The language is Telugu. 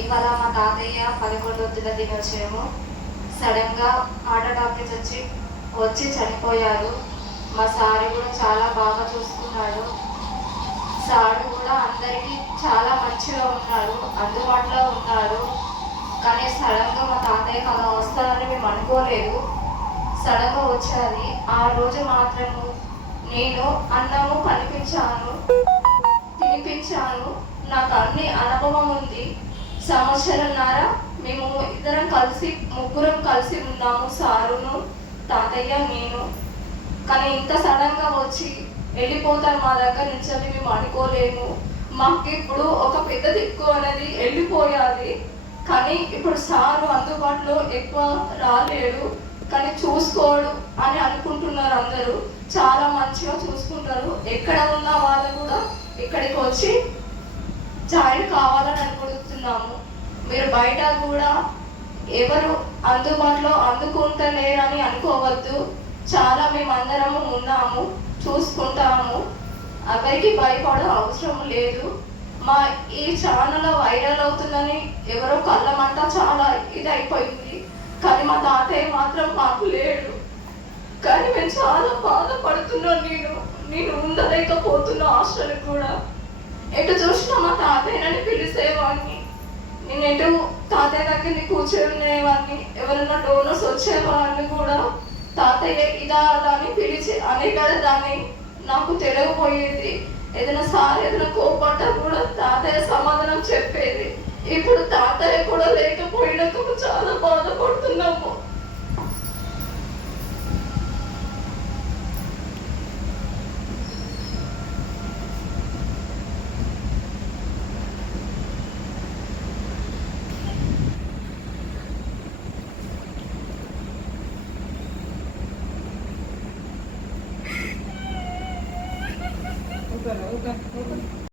ఇవాళ మా తాతయ్య 11వ దినోత్సవము. సడన్గా హార్ట్ అటాక్ వచ్చి చనిపోయారు. మా సారు కూడా చాలా బాగా చూసుకున్నాడు. సారు కూడా అందరికీ చాలా మంచిగా ఉన్నాడు, అందుబాటులో ఉన్నాడు. కానీ సడన్గా మా తాతయ్యకి అలా వస్తారని మేము అనుకోలేదు. సడన్గా వచ్చేది. ఆ రోజు మాత్రము నేను అన్నము కనిపించాను, తినిపించాను. నాకు అన్ని అనుభవం ఉంది. సంవత్సరంన్నర మేము ఇద్దరం ముగ్గురం కలిసి ఉన్నాము, సారును, తాతయ్య, నేను. కానీ ఇంత సడన్గా వచ్చి వెళ్ళిపోతారు మా దగ్గర నుంచి అని మేము అనుకోలేము. మాకు ఇప్పుడు ఒక పెద్ద దిక్కు అనేది వెళ్ళిపోయాది. కానీ ఇప్పుడు సారు అందుబాటులో ఎక్కువ రాలేడు, కానీ చూసుకోడు అని అనుకుంటున్నారు అందరూ. చాలా మంచిగా చూసుకుంటారు. ఎక్కడ ఉన్న వాళ్ళు కూడా ఇక్కడికి వచ్చి జాయిన్ కావాలని అనుకుంటున్నాము. మీరు బయట కూడా ఎవరు అందుబాటులో అందుకుంటలేరని అనుకోవద్దు. చాలా మేమందరము ఉన్నాము, చూసుకుంటాము. ఎవరికి భయపడే అవసరం లేదు. మా ఈ ఛానల్ వైరల్ అవుతుందని ఎవరో కళ్ళమంట చాలా ఇదైపోయింది. కానీ మా తాతయ్య మాత్రం మాకు లేడు. కానీ మేము చాలా బాధపడుతున్నాను. నేను ఉండలేకపోతున్నా. హాస్టల్కి కూడా ఎటు చూసినా మా తాతయ్యనని పిలిచేవాడిని. నేను ఎటు తాతయ్య దగ్గర కూర్చునేవాడిని. ఎవరైనా డోనర్స్ వచ్చేవాడిని కూడా తాతయ్య ఇదా అలా అని పిలిచి అనే కదా దాన్ని నాకు తెలియపోయేది. ఏదైనా కోపడ్డా కూడా తాతయ్య సమాధానం చెప్పేది. ఇప్పుడు తాతయ్య కూడా లేకపోయినందుకు చాలా బాధపడుతున్నాము. ఓకే.